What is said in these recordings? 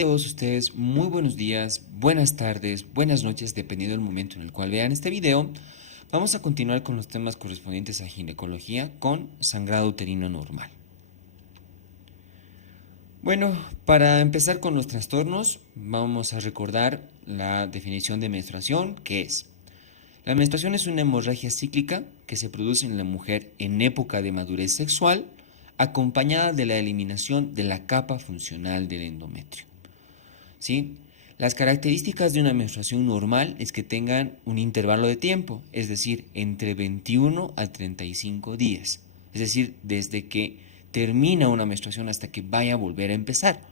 Todos ustedes, muy buenos días, buenas tardes, buenas noches, dependiendo del momento en el cual vean este video. Vamos a continuar con los temas correspondientes a ginecología con sangrado uterino normal. Bueno, para empezar con los trastornos, vamos a recordar la definición de menstruación, que es: la menstruación es una hemorragia cíclica que se produce en la mujer en época de madurez sexual, acompañada de la eliminación de la capa funcional del endometrio. ¿Sí? Las características de una menstruación normal es que tengan un intervalo de tiempo, es decir, entre 21 a 35 días, es decir, desde que termina una menstruación hasta que vaya a volver a empezar.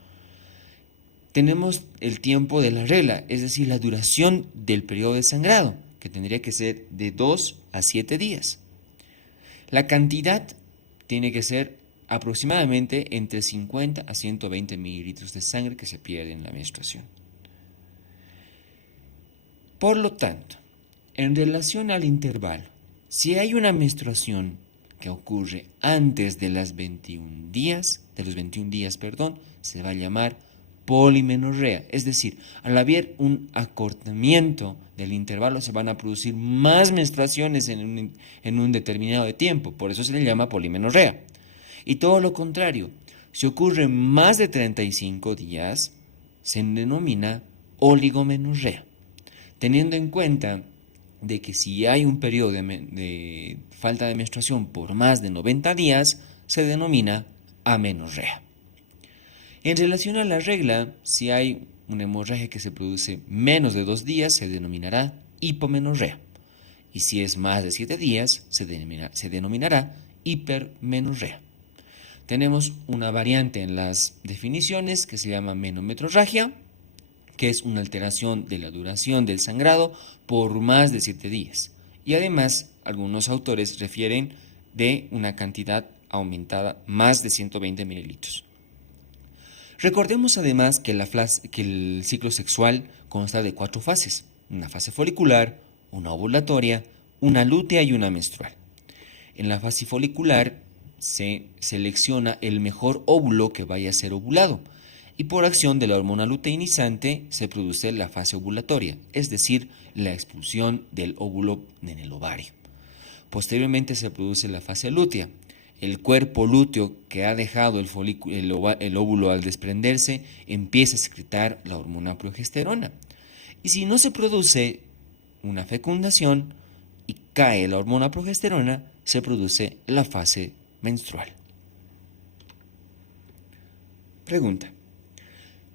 Tenemos el tiempo de la regla, es decir, la duración del periodo de sangrado, que tendría que ser de 2 a 7 días. La cantidad tiene que ser aproximadamente entre 50 a 120 mililitros de sangre que se pierde en la menstruación. Por lo tanto, en relación al intervalo, si hay una menstruación que ocurre antes de los 21 días, se va a llamar polimenorrea. Es decir, al haber un acortamiento del intervalo se van a producir más menstruaciones en un determinado tiempo. Por eso se le llama polimenorrea. Y todo lo contrario, si ocurre más de 35 días, se denomina oligomenorrea. Teniendo en cuenta de que si hay un periodo de falta de menstruación por más de 90 días, se denomina amenorrea. En relación a la regla, si hay una hemorragia que se produce menos de 2 días, se denominará hipomenorrea. Y si es más de 7 días, se denominará hipermenorrea. Tenemos una variante en las definiciones que se llama menometrorragia, que es una alteración de la duración del sangrado por más de 7 días. Y además, algunos autores refieren de una cantidad aumentada más de 120 mililitros. Recordemos además que el ciclo sexual consta de 4 fases: una fase folicular, una ovulatoria, una lútea y una menstrual. En la fase folicular se selecciona el mejor óvulo que vaya a ser ovulado, y por acción de la hormona luteinizante se produce la fase ovulatoria, es decir, la expulsión del óvulo en el ovario. Posteriormente se produce la fase lútea. El cuerpo lúteo que ha dejado el óvulo al desprenderse empieza a secretar la hormona progesterona. Y si no se produce una fecundación y cae la hormona progesterona, se produce la fase menstrual. Pregunta: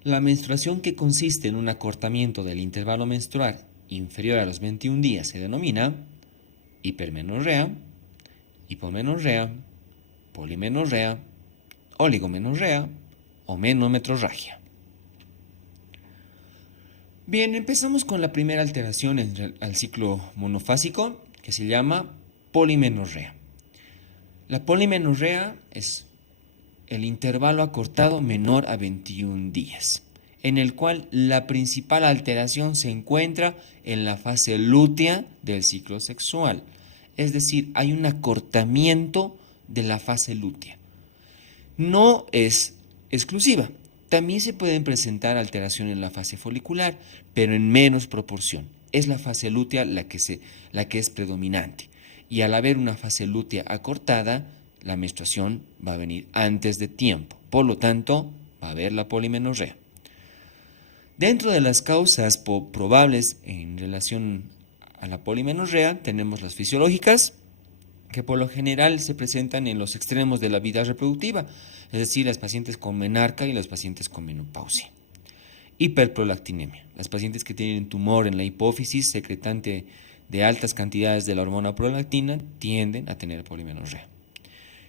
¿la menstruación que consiste en un acortamiento del intervalo menstrual inferior a los 21 días se denomina hipermenorrea, hipomenorrea, polimenorrea, oligomenorrea o menometrorragia? Bien, empezamos con la primera alteración al ciclo monofásico, que se llama polimenorrea. La polimenorrea es el intervalo acortado menor a 21 días, en el cual la principal alteración se encuentra en la fase lútea del ciclo sexual. Es decir, hay un acortamiento de la fase lútea. No es exclusiva. También se pueden presentar alteraciones en la fase folicular, pero en menos proporción. Es la fase lútea la que es predominante. Y al haber una fase lútea acortada, la menstruación va a venir antes de tiempo. Por lo tanto, va a haber la polimenorrea. Dentro de las causas probables en relación a la polimenorrea, tenemos las fisiológicas, que por lo general se presentan en los extremos de la vida reproductiva, es decir, las pacientes con menarca y las pacientes con menopausia. Hiperprolactinemia: las pacientes que tienen tumor en la hipófisis secretante de altas cantidades de la hormona prolactina tienden a tener polimenorrea.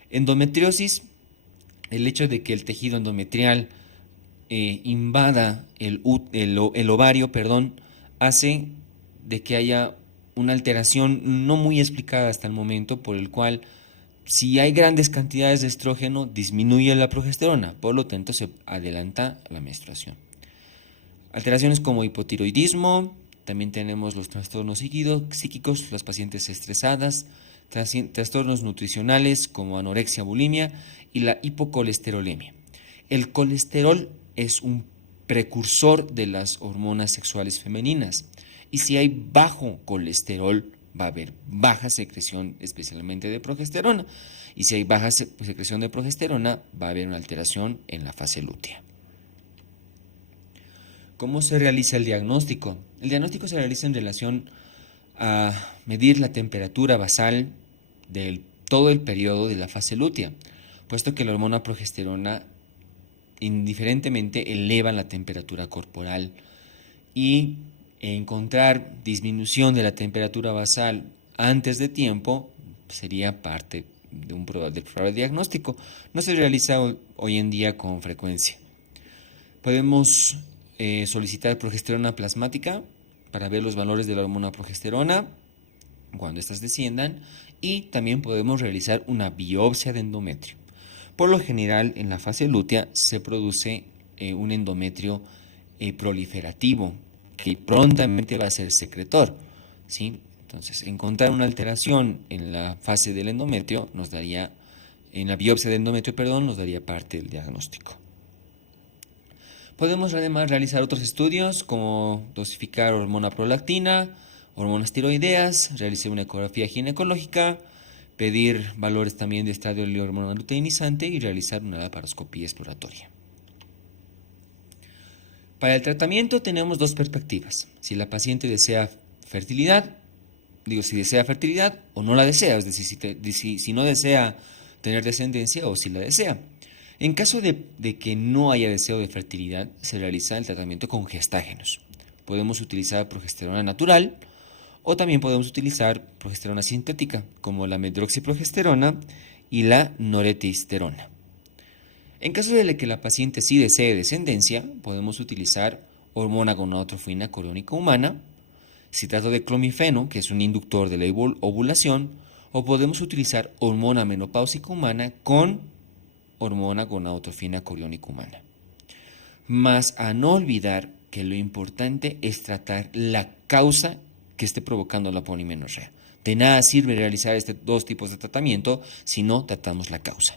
Endometriosis: el hecho de que el tejido endometrial invada el ovario, hace de que haya una alteración no muy explicada hasta el momento, por el cual, si hay grandes cantidades de estrógeno, disminuye la progesterona, por lo tanto se adelanta la menstruación. Alteraciones como hipotiroidismo, también tenemos los trastornos psíquicos, las pacientes estresadas, trastornos nutricionales como anorexia, bulimia y la hipocolesterolemia. El colesterol es un precursor de las hormonas sexuales femeninas. Y si hay bajo colesterol, va a haber baja secreción, especialmente de progesterona. Y si hay baja secreción de progesterona, va a haber una alteración en la fase lútea. ¿Cómo se realiza el diagnóstico? El diagnóstico se realiza en relación a medir la temperatura basal de todo el periodo de la fase lútea, puesto que la hormona progesterona indiferentemente eleva la temperatura corporal, y encontrar disminución de la temperatura basal antes de tiempo sería parte de un probable diagnóstico. No se realiza hoy en día con frecuencia. Podemos solicitar progesterona plasmática para ver los valores de la hormona progesterona cuando éstas desciendan, y también podemos realizar una biopsia de endometrio. Por lo general, en la fase lútea se produce un endometrio proliferativo que prontamente va a ser secretor, ¿sí? Entonces, encontrar una alteración en la fase del endometrio en la biopsia de endometrio, nos daría parte del diagnóstico. Podemos además realizar otros estudios como dosificar hormona prolactina, hormonas tiroideas, realizar una ecografía ginecológica, pedir valores también de estadio de hormona luteinizante y realizar una laparoscopía exploratoria. Para el tratamiento tenemos dos perspectivas: si la paciente desea fertilidad, si desea fertilidad o no la desea, es decir, si no desea tener descendencia o si la desea. En caso de que no haya deseo de fertilidad, se realiza el tratamiento con gestágenos. Podemos utilizar progesterona natural o también podemos utilizar progesterona sintética, como la medroxiprogesterona y la noretisterona. En caso de que la paciente sí desee descendencia, podemos utilizar hormona gonadotrofina coriónica humana, citrato de clomifeno, que es un inductor de la ovulación, o podemos utilizar hormona menopáusica humana con hormona gonadotrofina coriónica humana. Más a no olvidar que lo importante es tratar la causa que esté provocando la polimenorrea. De nada sirve realizar estos dos tipos de tratamiento si no tratamos la causa.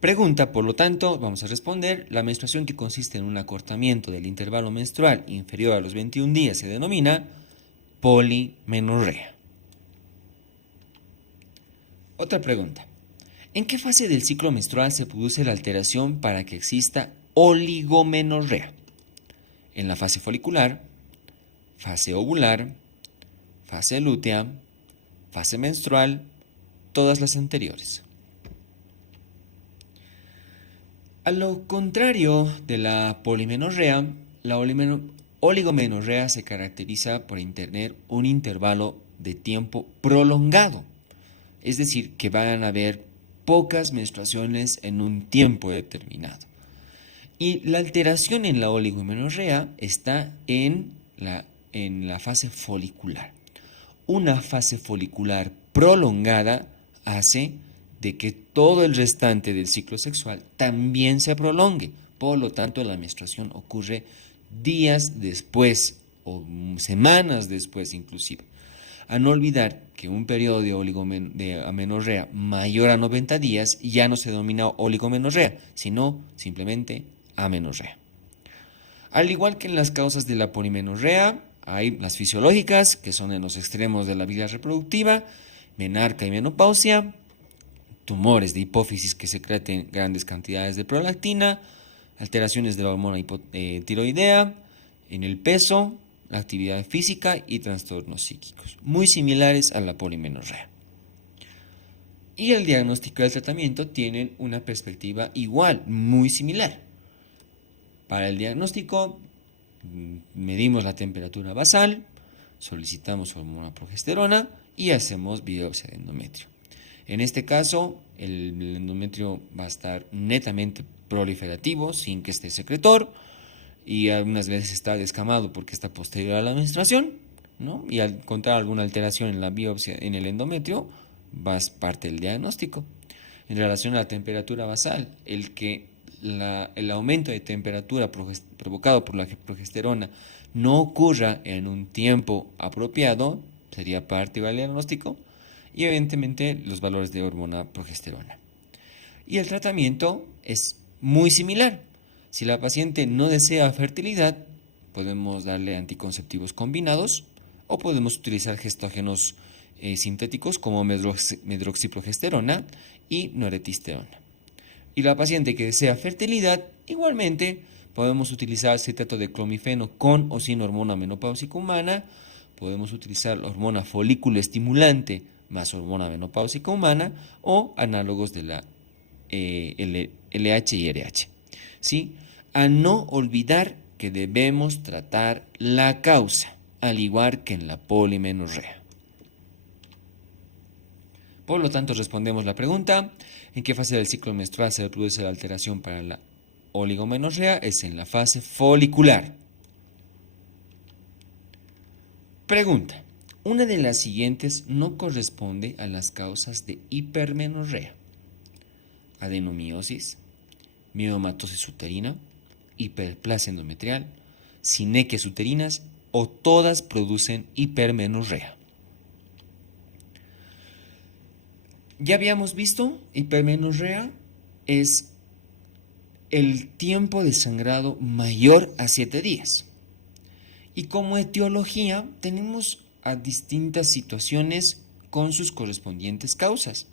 Pregunta, por lo tanto, vamos a responder: la menstruación que consiste en un acortamiento del intervalo menstrual inferior a los 21 días se denomina polimenorrea. Otra pregunta: ¿en qué fase del ciclo menstrual se produce la alteración para que exista oligomenorrea? ¿En la fase folicular, fase ovular, fase lútea, fase menstrual, todas las anteriores? A lo contrario de la polimenorrea, la oligomenorrea se caracteriza por tener un intervalo de tiempo prolongado, es decir, que van a haber pocas menstruaciones en un tiempo determinado. Y la alteración en la oligomenorrea está en la fase folicular. Una fase folicular prolongada hace de que todo el restante del ciclo sexual también se prolongue. Por lo tanto, la menstruación ocurre días después o semanas después inclusive. A no olvidar que un periodo de amenorrea mayor a 90 días ya no se denomina oligomenorrea, sino simplemente amenorrea. Al igual que en las causas de la polimenorrea, hay las fisiológicas, que son en los extremos de la vida reproductiva, menarca y menopausia, tumores de hipófisis que secreten grandes cantidades de prolactina, alteraciones de la hormona tiroidea, en el peso, la actividad física y trastornos psíquicos, muy similares a la polimenorrea. Y el diagnóstico y el tratamiento tienen una perspectiva igual, muy similar. Para el diagnóstico, medimos la temperatura basal, solicitamos hormona progesterona y hacemos biopsia de endometrio. En este caso, el endometrio va a estar netamente proliferativo, sin que esté secretor, y algunas veces está descamado porque está posterior a la menstruación, ¿no? Y al encontrar alguna alteración en la biopsia en el endometrio, va a ser parte del diagnóstico. En relación a la temperatura basal, el aumento de temperatura provocado por la progesterona no ocurra en un tiempo apropiado, sería parte del diagnóstico, y evidentemente los valores de hormona progesterona. Y el tratamiento es muy similar. Si la paciente no desea fertilidad, podemos darle anticonceptivos combinados o podemos utilizar gestógenos sintéticos como medroxiprogesterona y noretisterona. Y la paciente que desea fertilidad, igualmente podemos utilizar citrato de clomifeno con o sin hormona menopáusica humana, podemos utilizar la hormona folículo estimulante más hormona menopáusica humana o análogos de la LH y RH. ¿Sí? A no olvidar que debemos tratar la causa, al igual que en la polimenorrea. Por lo tanto, respondemos la pregunta: ¿en qué fase del ciclo menstrual se produce la alteración para la oligomenorrea? Es en la fase folicular. Pregunta: una de las siguientes no corresponde a las causas de hipermenorrea: adenomiosis, miomatosis uterina, hiperplasia endometrial, sinequias uterinas o todas producen hipermenorrea. Ya habíamos visto, hipermenorrea es el tiempo de sangrado mayor a 7 días. Y como etiología tenemos a distintas situaciones con sus correspondientes causas.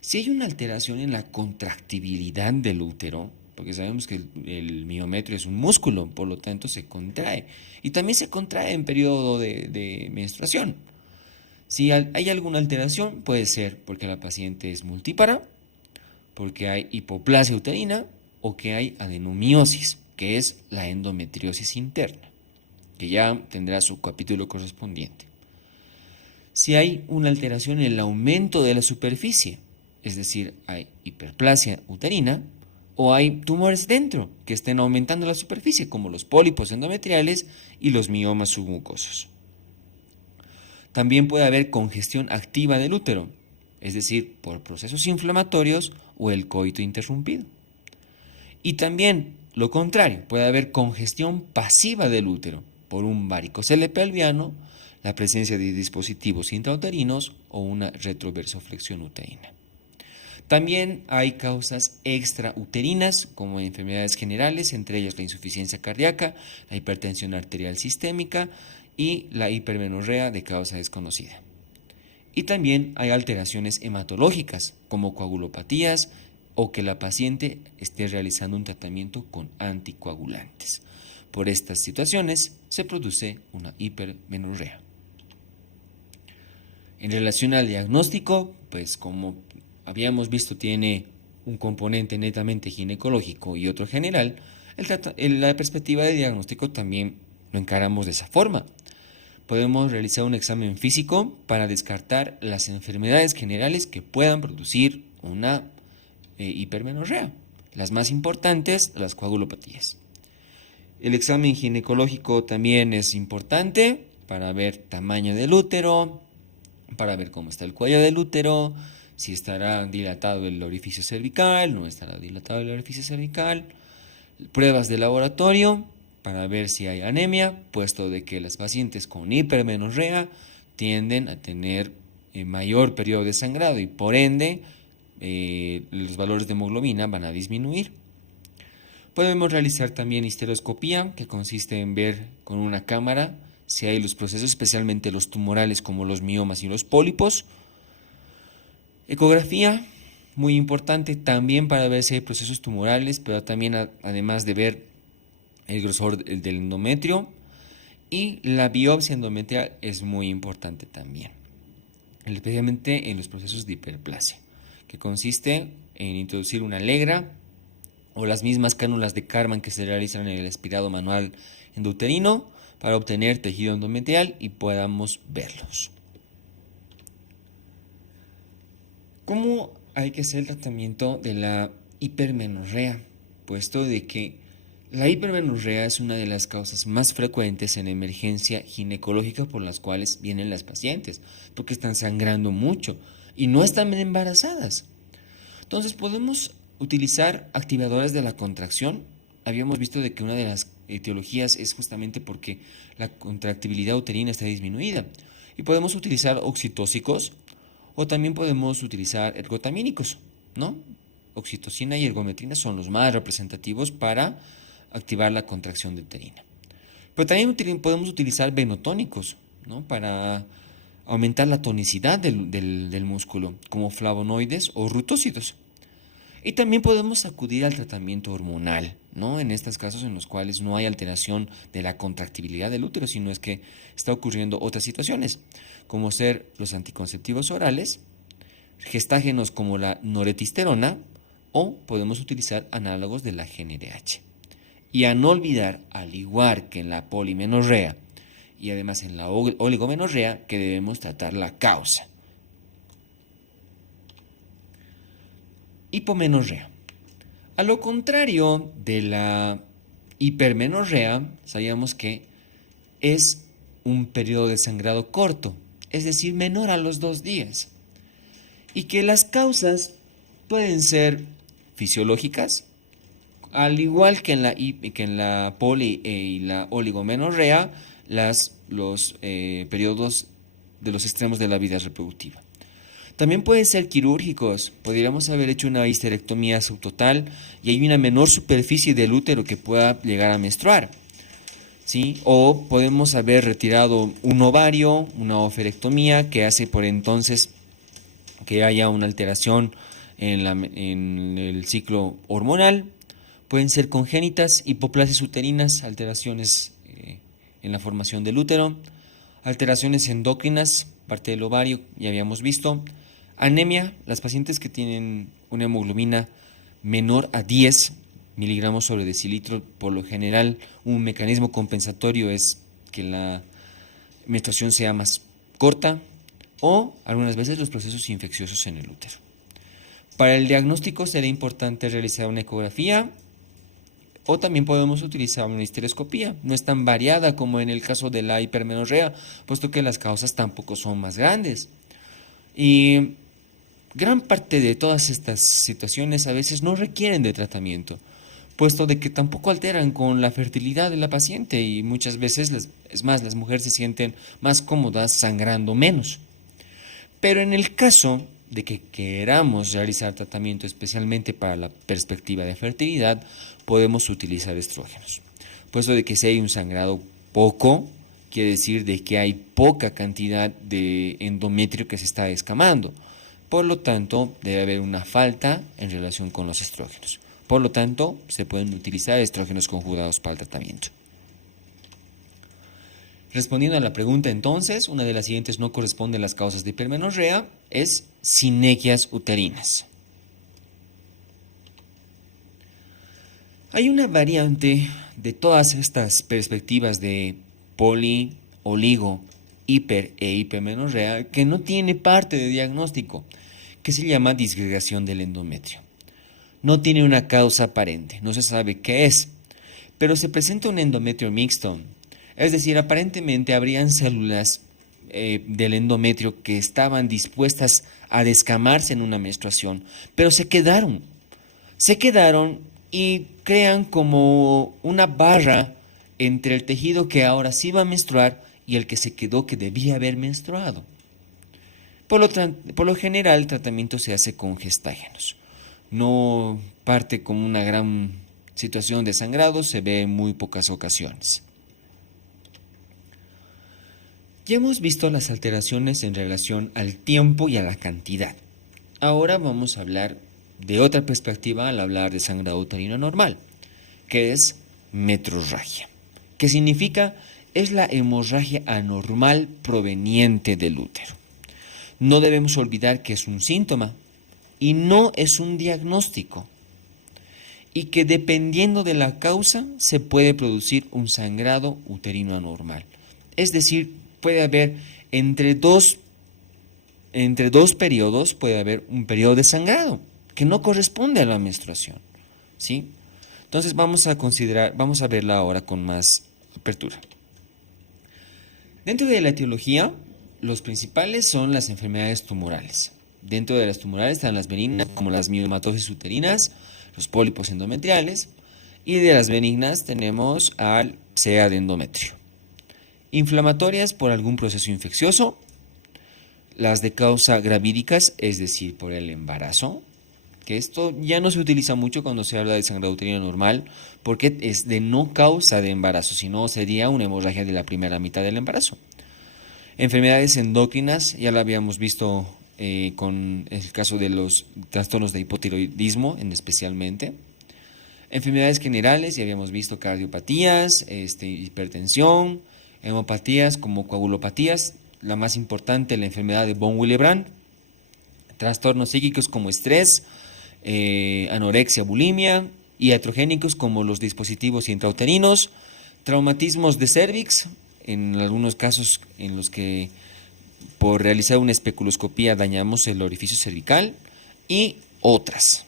Si hay una alteración en la contractibilidad del útero, porque sabemos que el miometrio es un músculo, por lo tanto se contrae. Y también se contrae en periodo de menstruación. Si hay alguna alteración, puede ser porque la paciente es multípara, porque hay hipoplasia uterina o que hay adenomiosis, que es la endometriosis interna, que ya tendrá su capítulo correspondiente. Si hay una alteración en el aumento de la superficie, es decir, hay hiperplasia uterina o hay tumores dentro que estén aumentando la superficie, como los pólipos endometriales y los miomas submucosos. También puede haber congestión activa del útero, es decir, por procesos inflamatorios o el coito interrumpido. Y también lo contrario, puede haber congestión pasiva del útero por un varicocele pelviano, la presencia de dispositivos intrauterinos o una retroversoflexión uterina. También hay causas extrauterinas como enfermedades generales, entre ellas la insuficiencia cardíaca, la hipertensión arterial sistémica y la hipermenorrea de causa desconocida. Y también hay alteraciones hematológicas como coagulopatías o que la paciente esté realizando un tratamiento con anticoagulantes. Por estas situaciones se produce una hipermenorrea. En relación al diagnóstico, pues como habíamos visto tiene un componente netamente ginecológico y otro general, la perspectiva de diagnóstico también lo encaramos de esa forma. Podemos realizar un examen físico para descartar las enfermedades generales que puedan producir una hipermenorrea. Las más importantes, las coagulopatías. El examen ginecológico también es importante para ver tamaño del útero, para ver cómo está el cuello del útero, si estará dilatado el orificio cervical, no estará dilatado el orificio cervical. Pruebas de laboratorio para ver si hay anemia, puesto de que las pacientes con hipermenorrea tienden a tener mayor periodo de sangrado y por ende los valores de hemoglobina van a disminuir. Podemos realizar también histeroscopía, que consiste en ver con una cámara si hay los procesos, especialmente los tumorales como los miomas y los pólipos. Ecografía, muy importante también para ver si hay procesos tumorales, pero también además de ver el grosor del endometrio. Y la biopsia endometrial es muy importante también, especialmente en los procesos de hiperplasia, que consiste en introducir una legra o las mismas cánulas de Karman que se realizan en el aspirado manual endouterino para obtener tejido endometrial y podamos verlos. ¿Cómo hay que hacer el tratamiento de la hipermenorrea? Puesto de que la hipermenorrea es una de las causas más frecuentes en emergencia ginecológica por las cuales vienen las pacientes, porque están sangrando mucho y no están embarazadas. Entonces podemos utilizar activadores de la contracción. Habíamos visto de que una de las etiologías es justamente porque la contractibilidad uterina está disminuida. Y podemos utilizar oxitóxicos o también podemos utilizar ergotamínicos, ¿no? oxitocina y ergometrina son los más representativos para activar la contracción uterina. Pero también podemos utilizar venotónicos, ¿no? Para aumentar la tonicidad del músculo, como flavonoides o rutócidos. Y también podemos acudir al tratamiento hormonal, ¿no? En estos casos en los cuales no hay alteración de la contractibilidad del útero, sino es que está ocurriendo otras situaciones, como ser los anticonceptivos orales, gestágenos como la noretisterona, o podemos utilizar análogos de la GnRH. Y a no olvidar, al igual que en la polimenorrea y además en la oligomenorrea, que debemos tratar la causa. Hipomenorrea. A lo contrario de la hipermenorrea, sabíamos que es un periodo de sangrado corto, es decir, menor a los 2 días. Y que las causas pueden ser fisiológicas, al igual que en la poli y la oligomenorrea, los periodos de los extremos de la vida reproductiva. También pueden ser quirúrgicos. Podríamos haber hecho una histerectomía subtotal y hay una menor superficie del útero que pueda llegar a menstruar, ¿sí? O podemos haber retirado un ovario, una oferectomía que hace por entonces que haya una alteración en el ciclo hormonal. Pueden ser congénitas, hipoplasias uterinas, alteraciones en la formación del útero, alteraciones endocrinas, parte del ovario, ya habíamos visto, anemia, las pacientes que tienen una hemoglobina menor a 10 miligramos sobre decilitro, por lo general un mecanismo compensatorio es que la menstruación sea más corta, o algunas veces los procesos infecciosos en el útero. Para el diagnóstico será importante realizar una ecografía, o también podemos utilizar una histeroscopía. No es tan variada como en el caso de la hipermenorrea, puesto que las causas tampoco son más grandes. Y gran parte de todas estas situaciones a veces no requieren de tratamiento, puesto de que tampoco alteran con la fertilidad de la paciente y muchas veces, es más, las mujeres se sienten más cómodas sangrando menos. Pero en el caso de que queramos realizar tratamiento especialmente para la perspectiva de fertilidad, podemos utilizar estrógenos. Puesto de que si hay un sangrado poco, quiere decir de que hay poca cantidad de endometrio que se está descamando. Por lo tanto, debe haber una falta en relación con los estrógenos. Por lo tanto, se pueden utilizar estrógenos conjugados para el tratamiento. Respondiendo a la pregunta entonces, una de las siguientes no corresponde a las causas de hipermenorrea, es sinequias uterinas. Hay una variante de todas estas perspectivas de poli, oligo, hiper e hipermenorrea que no tiene parte de diagnóstico, que se llama disgregación del endometrio. No tiene una causa aparente, no se sabe qué es, pero se presenta un endometrio mixto. Es decir, aparentemente habrían células del endometrio que estaban dispuestas a descamarse en una menstruación, pero se quedaron y crean como una barra entre el tejido que ahora sí va a menstruar y el que se quedó que debía haber menstruado. Por lo general, el tratamiento se hace con gestágenos. No parte como una gran situación de sangrado, se ve en muy pocas ocasiones. Ya hemos visto las alteraciones en relación al tiempo y a la cantidad. Ahora vamos a hablar de otra perspectiva al hablar de sangrado uterino anormal, que es metrorragia. ¿Qué significa? Es la hemorragia anormal proveniente del útero. No debemos olvidar que es un síntoma y no es un diagnóstico, y que dependiendo de la causa se puede producir un sangrado uterino anormal. Es decir, puede haber entre dos periodos, puede haber un periodo de sangrado que no corresponde a la menstruación, ¿sí? Entonces vamos a verla ahora con más apertura. Dentro de la etiología, los principales son las enfermedades tumorales. Dentro de las tumorales están las benignas, como las miomatosis uterinas, los pólipos endometriales, y de las benignas tenemos al CEA de endometrio. Inflamatorias por algún proceso infeccioso, las de causa gravídicas, es decir, por el embarazo, que esto ya no se utiliza mucho cuando se habla de sangrado uterino normal, porque es de no causa de embarazo, sino sería una hemorragia de la primera mitad del embarazo. Enfermedades endocrinas, ya lo habíamos visto con el caso de los trastornos de hipotiroidismo especialmente. Enfermedades generales, ya habíamos visto cardiopatías, hipertensión, hemopatías como coagulopatías, la más importante, la enfermedad de von Willebrand, trastornos psíquicos como estrés, anorexia, bulimia, y iatrogénicos como los dispositivos intrauterinos, traumatismos de cervix, en algunos casos en los que por realizar una especuloscopía dañamos el orificio cervical, y otras.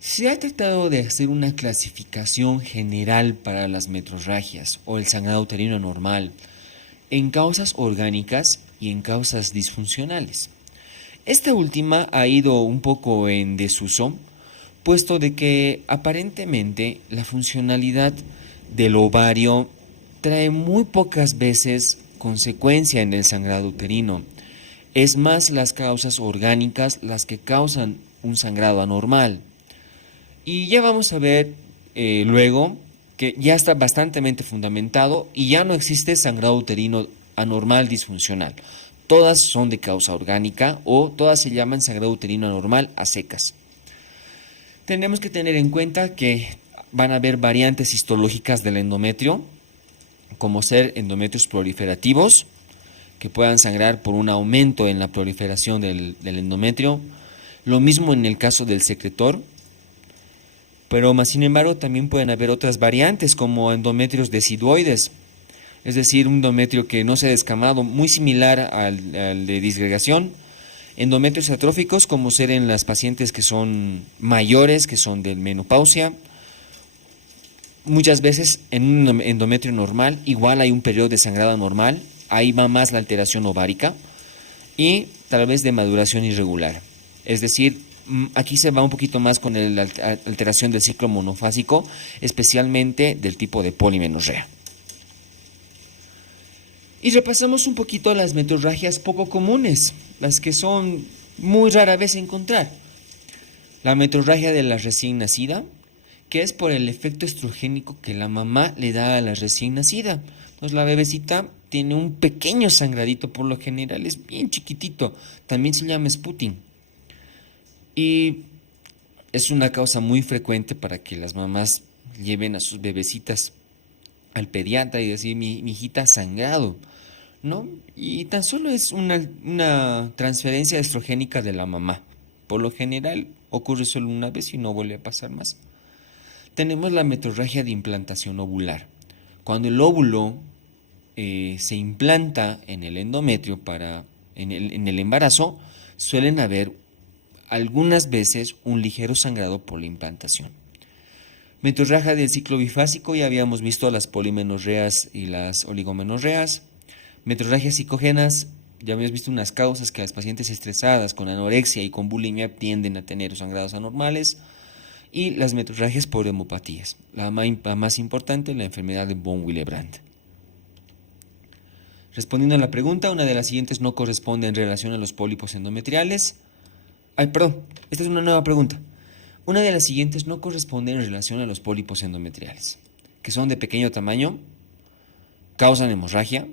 Se ha tratado de hacer una clasificación general para las metrorragias o el sangrado uterino normal en causas orgánicas y en causas disfuncionales. Esta última ha ido un poco en desuso, puesto de que aparentemente la funcionalidad del ovario trae muy pocas veces consecuencia en el sangrado uterino. Es más las causas orgánicas las que causan un sangrado anormal. Y ya vamos a ver luego que ya está bastante fundamentado y ya no existe sangrado uterino anormal disfuncional. Todas son de causa orgánica o todas se llaman sangrado uterino anormal a secas. Tenemos que tener en cuenta que van a haber variantes histológicas del endometrio, como ser endometrios proliferativos, que puedan sangrar por un aumento en la proliferación del endometrio. Lo mismo en el caso del secretor, pero más sin embargo también pueden haber otras variantes como endometrios deciduoides, es decir, un endometrio que no se ha descamado, muy similar al de disgregación. Endometrios atróficos, como ser en las pacientes que son mayores, que son de menopausia. Muchas veces en un endometrio normal, igual hay un periodo de sangrado anormal, ahí va más la alteración ovárica, y tal vez de maduración irregular. Es decir, aquí se va un poquito más con la alteración del ciclo monofásico, especialmente del tipo de polimenorrea. Y repasamos un poquito las metrorragias poco comunes, las que son muy rara vez encontrar. La metrorragia de la recién nacida, que es por el efecto estrogénico que la mamá le da a la recién nacida. Entonces la bebecita tiene un pequeño sangradito, por lo general es bien chiquitito, también se llama sputting. Y es una causa muy frecuente para que las mamás lleven a sus bebecitas al pediatra y decir, mi hijita ha sangrado, ¿no? Y tan solo es una transferencia estrogénica de la mamá. Por lo general ocurre solo una vez y no vuelve a pasar más. Tenemos la metrorragia de implantación ovular. Cuando el óvulo se implanta en el endometrio en el embarazo, suelen haber algunas veces un ligero sangrado por la implantación. Metrorragia del ciclo bifásico, ya habíamos visto las polimenorreas y las oligomenorreas. Metrorragias psicógenas, ya habíamos visto unas causas que las pacientes estresadas con anorexia y con bulimia tienden a tener sangrados anormales. Y las metrorragias por hemopatías, la más importante, la enfermedad de von Willebrand. Respondiendo a la pregunta, una de las siguientes no corresponde en relación a los pólipos endometriales. Esta es una nueva pregunta. Una de las siguientes no corresponde en relación a los pólipos endometriales, que son de pequeño tamaño, causan hemorragia,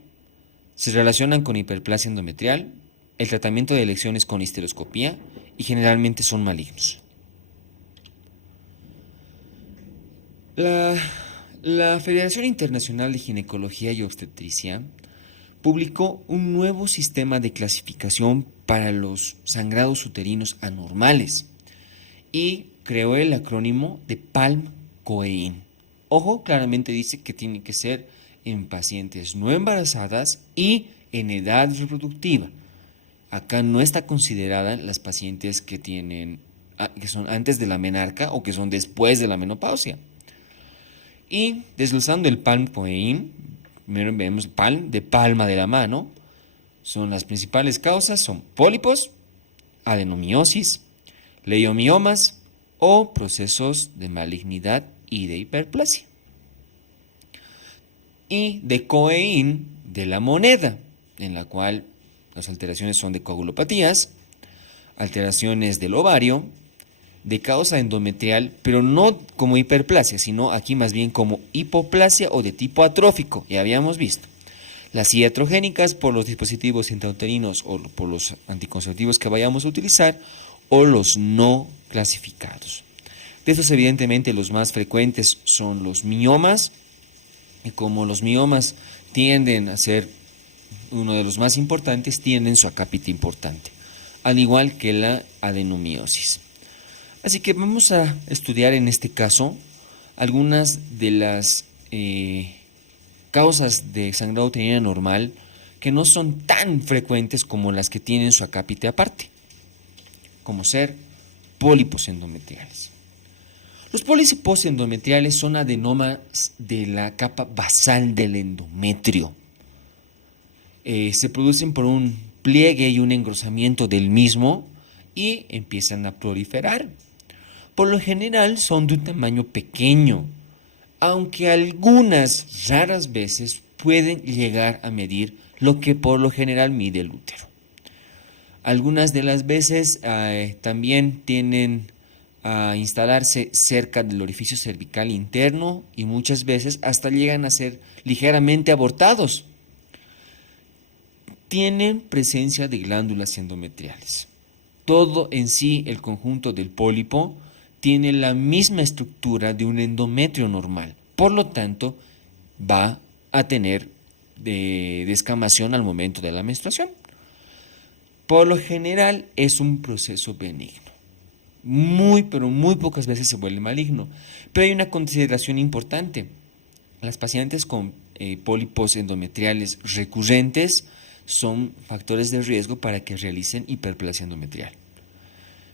se relacionan con hiperplasia endometrial, el tratamiento de elección es con histeroscopía y generalmente son malignos. La Federación Internacional de Ginecología y Obstetricia publicó un nuevo sistema de clasificación para los sangrados uterinos anormales y creó el acrónimo de PALM-COEIN. Ojo, claramente dice que tiene que ser en pacientes no embarazadas y en edad reproductiva. Acá no está considerada las pacientes que son antes de la menarca o que son después de la menopausia. Y desglosando el PALM-COEIN, primero vemos PALM, de palma de la mano. Son las principales causas, son pólipos, adenomiosis, leiomiomas o procesos de malignidad y de hiperplasia. Y de COEIN, de la moneda, en la cual las alteraciones son de coagulopatías, alteraciones del ovario, de causa endometrial, pero no como hiperplasia, sino aquí más bien como hipoplasia o de tipo atrófico, ya habíamos visto. Las iatrogénicas por los dispositivos intrauterinos o por los anticonceptivos que vayamos a utilizar, o los no clasificados. De estos, evidentemente, los más frecuentes son los miomas, y como los miomas tienden a ser uno de los más importantes, tienen su acápite importante, al igual que la adenomiosis. Así que vamos a estudiar en este caso algunas de las causas de sangrado uterino anormal que no son tan frecuentes como las que tienen su acápite aparte, como ser pólipos endometriales. Los pólipos endometriales son adenomas de la capa basal del endometrio. Se producen por un pliegue y un engrosamiento del mismo y empiezan a proliferar. Por lo general son de un tamaño pequeño, aunque algunas raras veces pueden llegar a medir lo que por lo general mide el útero. Algunas de las veces también tienden a instalarse cerca del orificio cervical interno y muchas veces hasta llegan a ser ligeramente abortados. Tienen presencia de glándulas endometriales. Todo en sí, el conjunto del pólipo, tiene la misma estructura de un endometrio normal. Por lo tanto, va a tener descamación al momento de la menstruación. Por lo general es un proceso benigno. Pero muy pocas veces se vuelve maligno. Pero hay una consideración importante. Las pacientes con pólipos endometriales recurrentes son factores de riesgo para que realicen hiperplasia endometrial.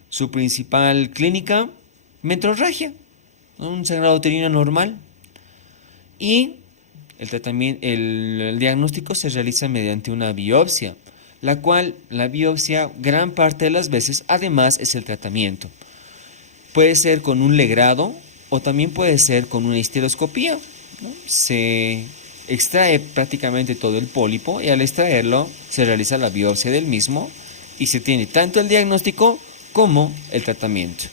Su principal clínica, metrorragia, un sangrado uterino normal. Y el diagnóstico se realiza mediante una biopsia, la cual la biopsia gran parte de las veces además es el tratamiento. Puede ser con un legrado o también puede ser con una histeroscopía, ¿no? Se extrae prácticamente todo el pólipo y al extraerlo se realiza la biopsia del mismo y se tiene tanto el diagnóstico como el tratamiento.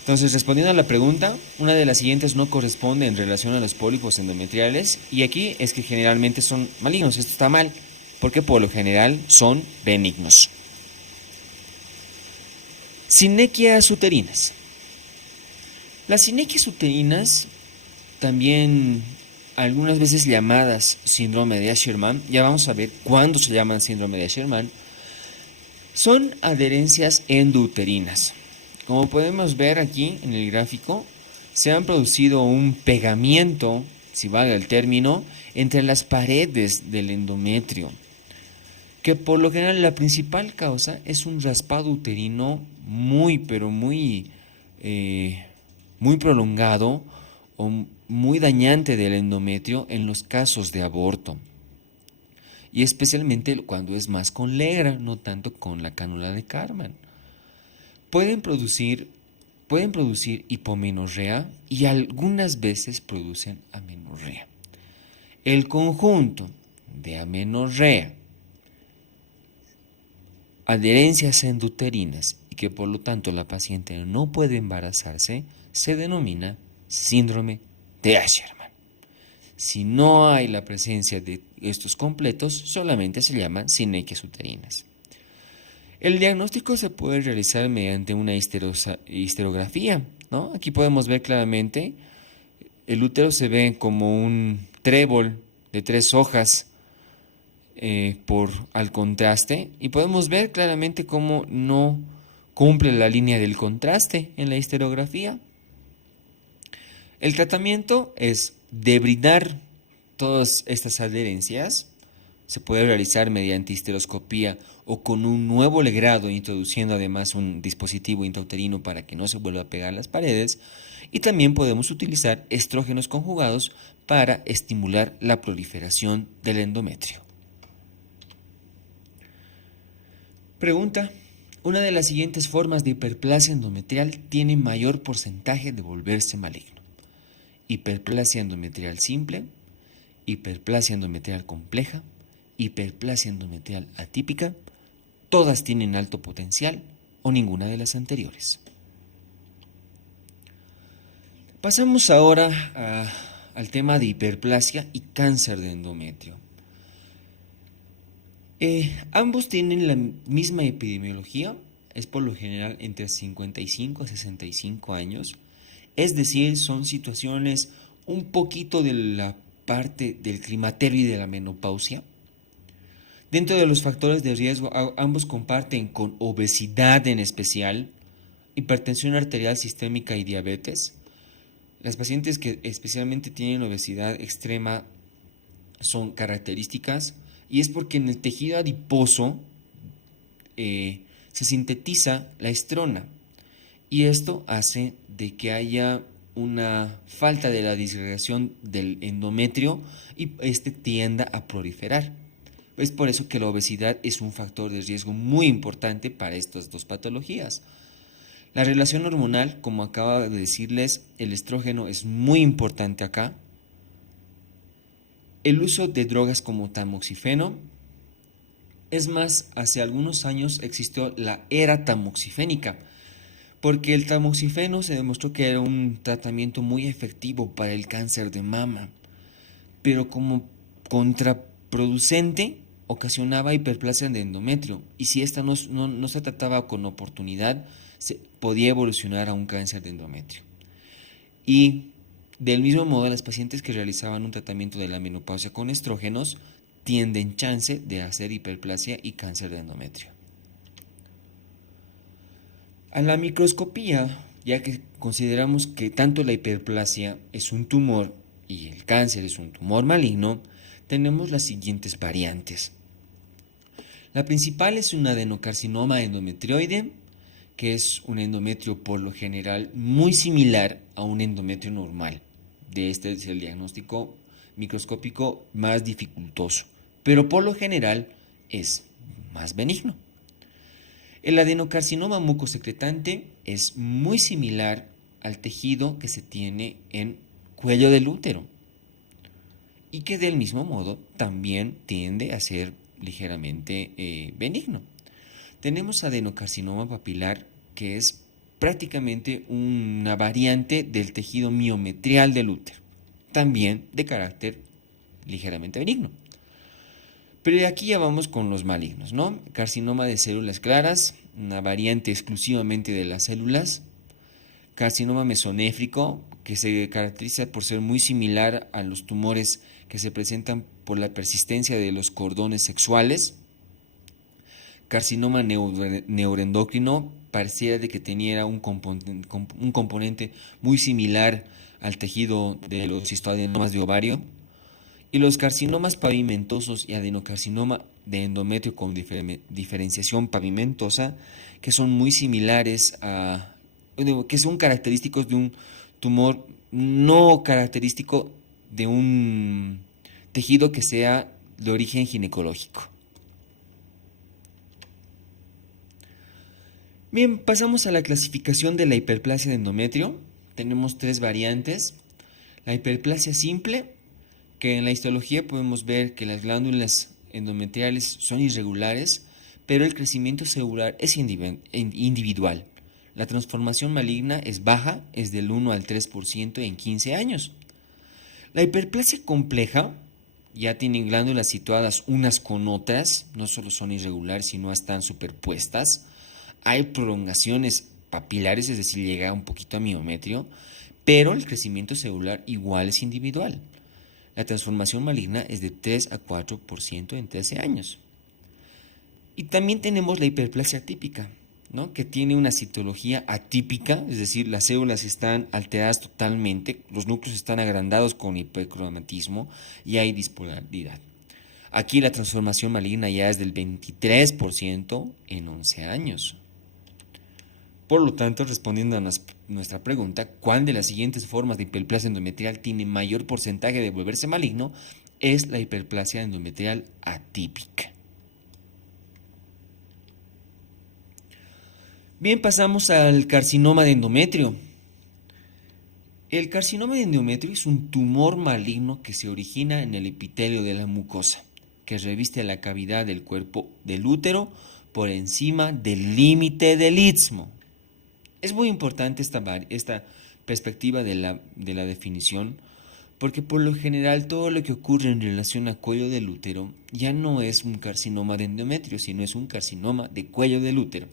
Entonces, respondiendo a la pregunta, una de las siguientes no corresponde en relación a los pólipos endometriales y aquí es que generalmente son malignos. Esto está mal porque por lo general son benignos. Sinequias uterinas. Las sinequias uterinas, también algunas veces llamadas síndrome de Asherman, ya vamos a ver cuándo se llaman síndrome de Asherman, son adherencias endouterinas. Como podemos ver aquí en el gráfico, se han producido un pegamiento, si valga el término, entre las paredes del endometrio, que por lo general la principal causa es un raspado uterino muy prolongado o muy dañante del endometrio en los casos de aborto. Y especialmente cuando es más con Legra, no tanto con la cánula de Karman. Pueden producir hipomenorrea y algunas veces producen amenorrea. El conjunto de amenorrea, adherencias endouterinas y que por lo tanto la paciente no puede embarazarse se denomina síndrome de Asherman. Si no hay la presencia de estos completos, solamente se llaman sinequias uterinas. El diagnóstico se puede realizar mediante una histerografía, ¿no? Aquí podemos ver claramente, el útero se ve como un trébol de 3 hojas al contraste y podemos ver claramente cómo no cumple la línea del contraste en la histerografía. El tratamiento es debridar todas estas adherencias. Se puede realizar mediante histeroscopía o con un nuevo legrado, introduciendo además un dispositivo intrauterino para que no se vuelva a pegar las paredes. Y también podemos utilizar estrógenos conjugados para estimular la proliferación del endometrio. Pregunta: ¿una de las siguientes formas de hiperplasia endometrial tiene mayor porcentaje de volverse maligno? Hiperplasia endometrial simple, hiperplasia endometrial compleja, hiperplasia endometrial atípica todas tienen alto potencial o ninguna de las anteriores. Pasamos ahora al tema de hiperplasia y cáncer de endometrio. Ambos tienen la misma epidemiología, es por lo general entre 55 a 65 años, es decir, son situaciones un poquito de la parte del climaterio y de la menopausia. Dentro de los factores de riesgo, ambos comparten con obesidad en especial, hipertensión arterial sistémica y diabetes. Las pacientes que especialmente tienen obesidad extrema son características y es porque en el tejido adiposo se sintetiza la estrona y esto hace de que haya una falta de la disgregación del endometrio y este tienda a proliferar. Es por eso que la obesidad es un factor de riesgo muy importante para estas dos patologías. La relación hormonal, como acaba de decirles, el estrógeno es muy importante acá. El uso de drogas como tamoxifeno. Es más, hace algunos años existió la era tamoxifénica, porque el tamoxifeno se demostró que era un tratamiento muy efectivo para el cáncer de mama, pero como contraproducente ocasionaba hiperplasia de endometrio, y si esta no se trataba con oportunidad, podía evolucionar a un cáncer de endometrio. Y del mismo modo, las pacientes que realizaban un tratamiento de la menopausia con estrógenos tienden chance de hacer hiperplasia y cáncer de endometrio. A la microscopía, ya que consideramos que tanto la hiperplasia es un tumor y el cáncer es un tumor maligno, tenemos las siguientes variantes. La principal es un adenocarcinoma endometrioide, que es un endometrio por lo general muy similar a un endometrio normal. De este es el diagnóstico microscópico más dificultoso, pero por lo general es más benigno. El adenocarcinoma mucosecretante es muy similar al tejido que se tiene en cuello del útero y que del mismo modo también tiende a ser ligeramente benigno. Tenemos adenocarcinoma papilar, que es prácticamente una variante del tejido miometrial del útero, también de carácter ligeramente benigno. Pero de aquí ya vamos con los malignos, ¿no? Carcinoma de células claras, una variante exclusivamente de las células. Carcinoma mesonéfrico, que se caracteriza por ser muy similar a los tumores que se presentan por la persistencia de los cordones sexuales. Carcinoma neuroendocrino, pareciera de que tenía un componente muy similar al tejido de los histoadenomas de ovario. Y los carcinomas pavimentosos y adenocarcinoma de endometrio con diferenciación pavimentosa, que son muy similares que son característicos de un tumor no característico de un tejido que sea de origen ginecológico. Bien, pasamos a la clasificación de la hiperplasia de endometrio. Tenemos tres variantes. La hiperplasia simple, que en la histología podemos ver que las glándulas endometriales son irregulares, pero el crecimiento celular es individual. La transformación maligna es baja, es del 1 al 3% en 15 años. La hiperplasia compleja ya tienen glándulas situadas unas con otras, no solo son irregulares, sino están superpuestas. Hay prolongaciones papilares, es decir, llega un poquito a miometrio, pero el crecimiento celular igual es individual. La transformación maligna es de 3 a 4% en 13 años. Y también tenemos la hiperplasia típica, ¿no? Que tiene una citología atípica, es decir, las células están alteradas totalmente, los núcleos están agrandados con hipercromatismo y hay dispolaridad. Aquí la transformación maligna ya es del 23% en 11 años. Por lo tanto, respondiendo a nuestra pregunta, ¿cuál de las siguientes formas de hiperplasia endometrial tiene mayor porcentaje de volverse maligno? Es la hiperplasia endometrial atípica. Bien, pasamos al carcinoma de endometrio. El carcinoma de endometrio es un tumor maligno que se origina en el epitelio de la mucosa, que reviste la cavidad del cuerpo del útero por encima del límite del istmo. Es muy importante esta perspectiva de la definición, porque por lo general todo lo que ocurre en relación a cuello del útero ya no es un carcinoma de endometrio, sino es un carcinoma de cuello del útero,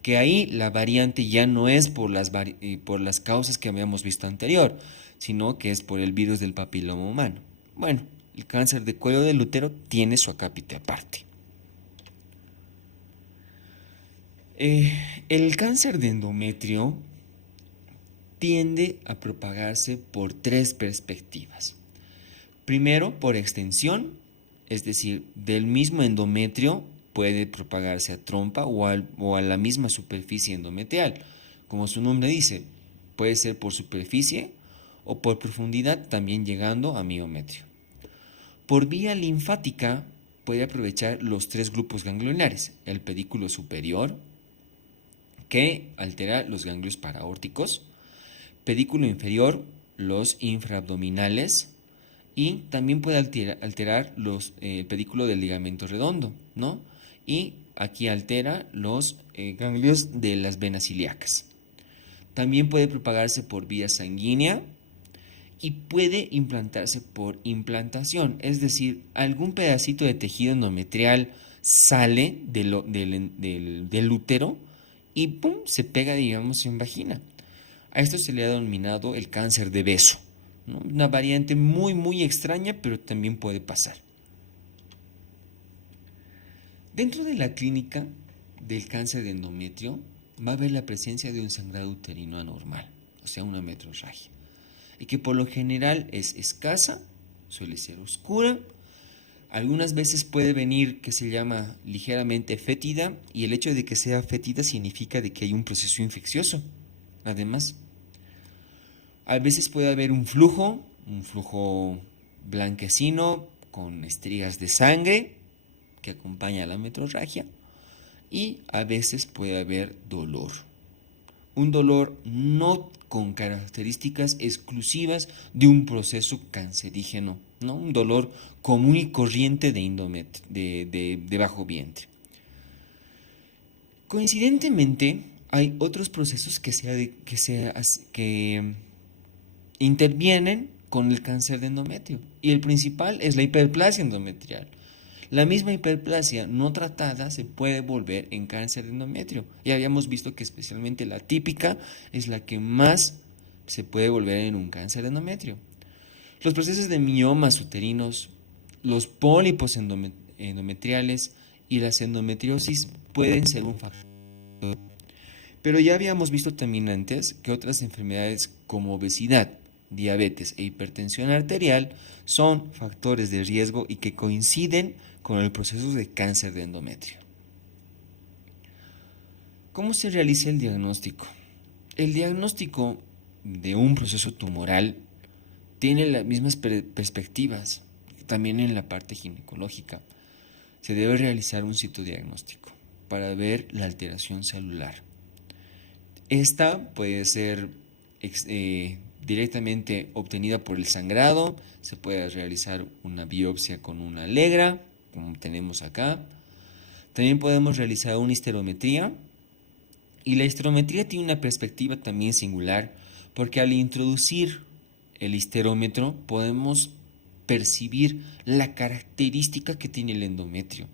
que ahí la variante ya no es por las causas que habíamos visto anterior, sino que es por el virus del papiloma humano. Bueno, el cáncer de cuello del útero tiene su acápite aparte. El cáncer de endometrio tiende a propagarse por tres perspectivas. Primero, por extensión, es decir, del mismo endometrio puede propagarse a trompa o a la misma superficie endometrial. Como su nombre dice, puede ser por superficie o por profundidad, también llegando a miometrio. Por vía linfática puede aprovechar los tres grupos ganglionares: el pedículo superior, que altera los ganglios paraórticos; pedículo inferior, los infraabdominales; y también puede alterar el pedículo del ligamento redondo, ¿no? Y aquí altera los ganglios de las venas ilíacas. También puede propagarse por vía sanguínea y puede implantarse por implantación, es decir, algún pedacito de tejido endometrial sale del útero y ¡pum!, se pega, digamos, en vagina. A esto se le ha denominado el cáncer de beso, ¿no? Una variante muy, muy extraña, pero también puede pasar. Dentro de la clínica del cáncer de endometrio va a haber la presencia de un sangrado uterino anormal, o sea, una metrorragia, y que por lo general es escasa, suele ser oscura. Algunas veces puede venir que se llama ligeramente fétida, y el hecho de que sea fétida significa de que hay un proceso infeccioso. Además, a veces puede haber un flujo blanquecino con estrías de sangre que acompaña a la metrorragia, y a veces puede haber dolor. Un dolor no con características exclusivas de un proceso cancerígeno, ¿no? Un dolor común y corriente de bajo vientre. Coincidentemente, hay otros procesos que intervienen con el cáncer de endometrio, y el principal es la hiperplasia endometrial. La misma hiperplasia no tratada se puede volver en cáncer de endometrio. Ya habíamos visto que especialmente la típica es la que más se puede volver en un cáncer de endometrio. Los procesos de miomas uterinos, los pólipos endometriales y las endometriosis pueden ser un factor. Pero ya habíamos visto también antes que otras enfermedades como obesidad, diabetes e hipertensión arterial son factores de riesgo y que coinciden con el proceso de cáncer de endometrio. ¿Cómo se realiza el diagnóstico? El diagnóstico de un proceso tumoral tiene las mismas perspectivas. También en la parte ginecológica se debe realizar un citodiagnóstico para ver la alteración celular. Esta puede ser directamente obtenida por el sangrado, se puede realizar una biopsia con una alegra, como tenemos acá. También podemos realizar una histerometría, y la histerometría tiene una perspectiva también singular, porque al introducir el histerómetro podemos percibir la característica que tiene el endometrio.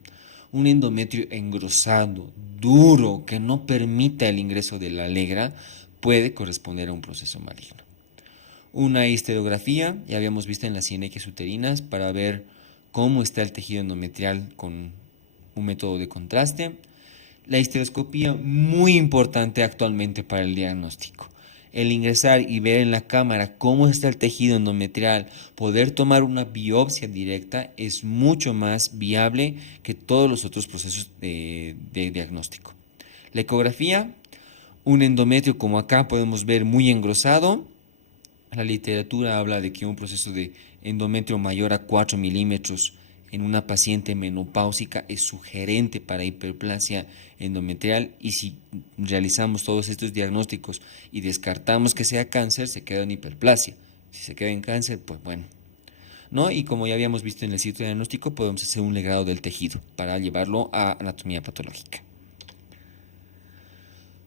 Un endometrio engrosado, duro, que no permita el ingreso de la alegra, puede corresponder a un proceso maligno. Una histerografía, ya habíamos visto en las cinequias uterinas, para ver cómo está el tejido endometrial con un método de contraste. La histeroscopía, muy importante actualmente para el diagnóstico. El ingresar y ver en la cámara cómo está el tejido endometrial, poder tomar una biopsia directa, es mucho más viable que todos los otros procesos de diagnóstico. La ecografía, un endometrio como acá podemos ver muy engrosado. La literatura habla de que un proceso de endometrio mayor a 4 milímetros en una paciente menopáusica es sugerente para hiperplasia endometrial, y si realizamos todos estos diagnósticos y descartamos que sea cáncer, se queda en hiperplasia. Si se queda en cáncer, pues bueno, ¿no? Y como ya habíamos visto en el citodiagnóstico, podemos hacer un legrado del tejido para llevarlo a anatomía patológica.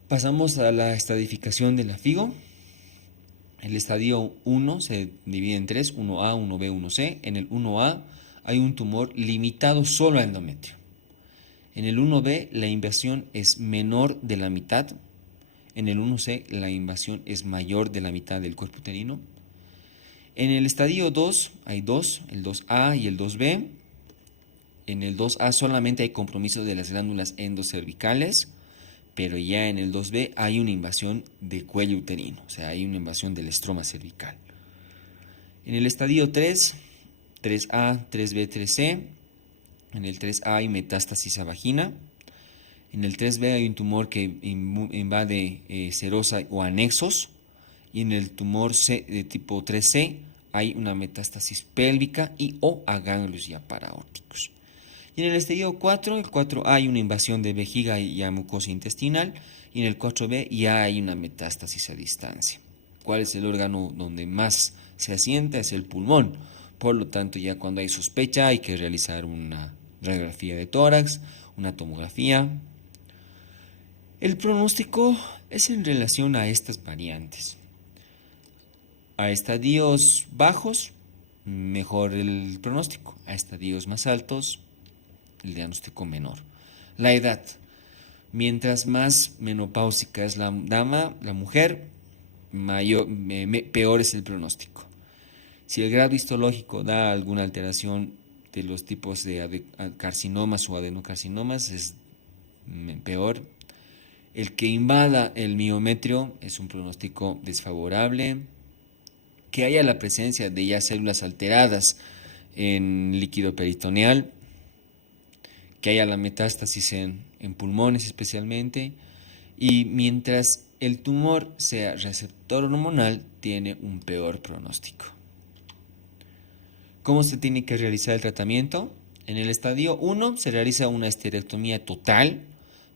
Pasamos a la estadificación de la FIGO. El estadio 1 se divide en tres, 1A, 1B, 1C. En el 1A hay un tumor limitado solo al endometrio. En el 1B la invasión es menor de la mitad. En el 1C la invasión es mayor de la mitad del cuerpo uterino. En el estadio 2 hay dos, el 2A y el 2B. En el 2A solamente hay compromiso de las glándulas endocervicales, pero ya en el 2B hay una invasión de cuello uterino, o sea, hay una invasión del estroma cervical. En el estadio 3, 3A, 3B, 3C, en el 3A hay metástasis a vagina. En el 3B hay un tumor que invade serosa o anexos. Y en el tumor C, de tipo 3C hay una metástasis pélvica y o a ganglios ya paraórticos. Y en el estadio 4, el 4A hay una invasión de vejiga y a mucosa intestinal. Y en el 4B ya hay una metástasis a distancia. ¿Cuál es el órgano donde más se asienta? Es el pulmón. Por lo tanto, ya cuando hay sospecha hay que realizar una radiografía de tórax, una tomografía. El pronóstico es en relación a estas variantes. A estadios bajos, mejor el pronóstico. A estadios más altos, el diagnóstico menor. La edad. Mientras más menopáusica es la dama, la mujer, peor es el pronóstico. Si el grado histológico da alguna alteración de los tipos de carcinomas o adenocarcinomas, es peor. El que invada el miometrio es un pronóstico desfavorable. Que haya la presencia de ya células alteradas en líquido peritoneal, que haya la metástasis en pulmones especialmente, y mientras el tumor sea receptor hormonal, tiene un peor pronóstico. ¿Cómo se tiene que realizar el tratamiento? En el estadio 1 se realiza una esterectomía total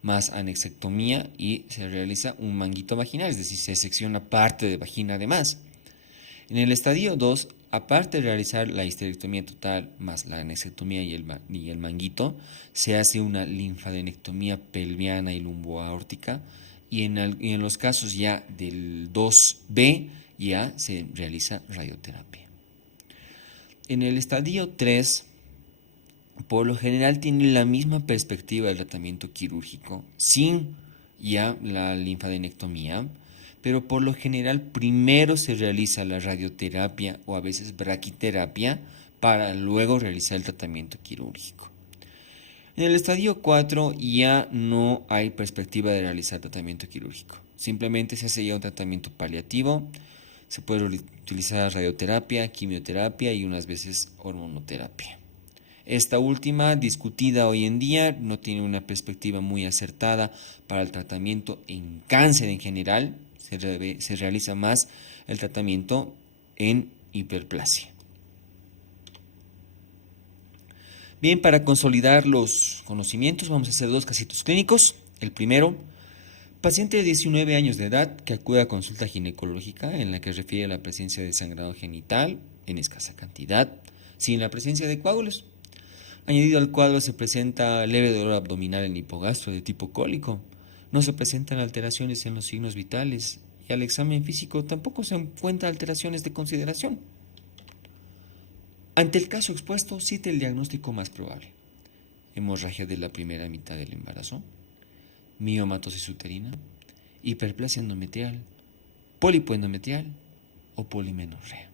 más anexectomía y se realiza un manguito vaginal, es decir, se secciona parte de vagina además. En el estadio 2, aparte de realizar la histerectomía total más la anexectomía y el manguito, se hace una linfadenectomía pelviana y lumboaórtica y en los casos ya del 2B ya se realiza radioterapia. En el estadio 3, por lo general tiene la misma perspectiva del tratamiento quirúrgico, sin ya la linfadenectomía, pero por lo general primero se realiza la radioterapia o a veces braquiterapia para luego realizar el tratamiento quirúrgico. En el estadio 4 ya no hay perspectiva de realizar tratamiento quirúrgico, simplemente se hace ya un tratamiento paliativo, se puede utilizar radioterapia, quimioterapia y unas veces hormonoterapia. Esta última, discutida hoy en día, no tiene una perspectiva muy acertada para el tratamiento en cáncer en general. Se realiza más el tratamiento en hiperplasia. Bien, para consolidar los conocimientos vamos a hacer dos casitos clínicos. El primero, paciente de 19 años de edad que acude a consulta ginecológica en la que refiere a la presencia de sangrado genital en escasa cantidad, sin la presencia de coágulos. Añadido al cuadro se presenta leve dolor abdominal en hipogastro de tipo cólico. No se presentan alteraciones en los signos vitales y al examen físico tampoco se encuentran alteraciones de consideración. Ante el caso expuesto, cite el diagnóstico más probable: hemorragia de la primera mitad del embarazo, miomatosis uterina, hiperplasia endometrial, pólipo endometrial o polimenorrea.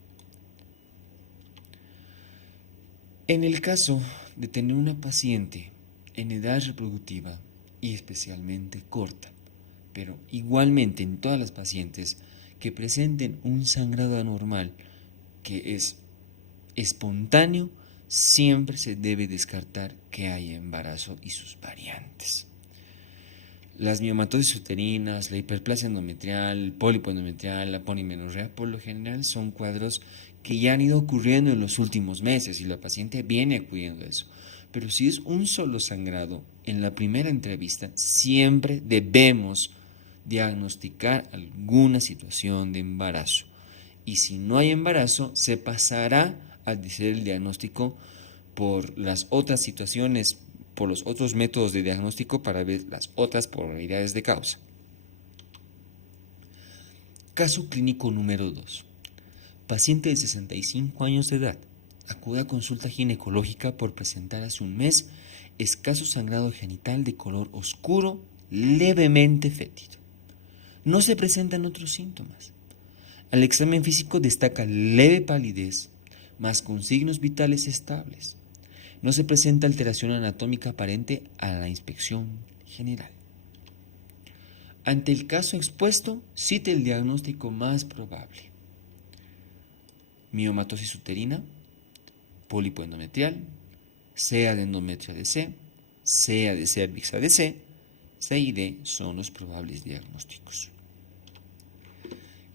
En el caso de tener una paciente en edad reproductiva y especialmente corta, pero igualmente en todas las pacientes que presenten un sangrado anormal que es espontáneo, siempre se debe descartar que haya embarazo y sus variantes. Las miomatosis uterinas, la hiperplasia endometrial, el pólipo endometrial, la polimenorrea, por lo general son cuadros que ya han ido ocurriendo en los últimos meses y la paciente viene acudiendo a eso. Pero si es un solo sangrado en la primera entrevista, siempre debemos diagnosticar alguna situación de embarazo. Y si no hay embarazo, se pasará a hacer el diagnóstico por las otras situaciones, por los otros métodos de diagnóstico para ver las otras probabilidades de causa. Caso clínico número 2. Paciente de 65 años de edad. Acude a consulta ginecológica por presentar hace un mes escaso sangrado genital de color oscuro, levemente fétido. No se presentan otros síntomas. Al examen físico destaca leve palidez, más con signos vitales estables. No se presenta alteración anatómica aparente a la inspección general. Ante el caso expuesto, cite el diagnóstico más probable: miomatosis uterina, pólipo endometrial, sea de endometrio ADC, sea de cervix ADC, C y D son los probables diagnósticos.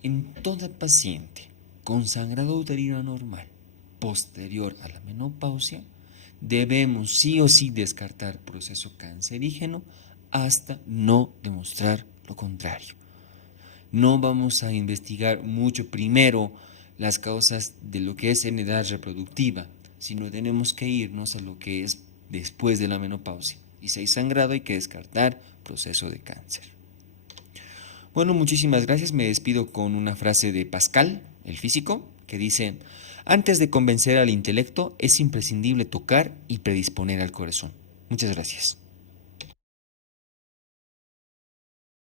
En toda paciente con sangrado uterino anormal posterior a la menopausia, debemos sí o sí descartar proceso cancerígeno hasta no demostrar lo contrario. No vamos a investigar mucho primero las causas de lo que es enfermedad reproductiva, sino tenemos que irnos a lo que es después de la menopausia. Y si hay sangrado hay que descartar proceso de cáncer. Bueno, muchísimas gracias. Me despido con una frase de Pascal, el físico, que dice: antes de convencer al intelecto es imprescindible tocar y predisponer al corazón. Muchas gracias.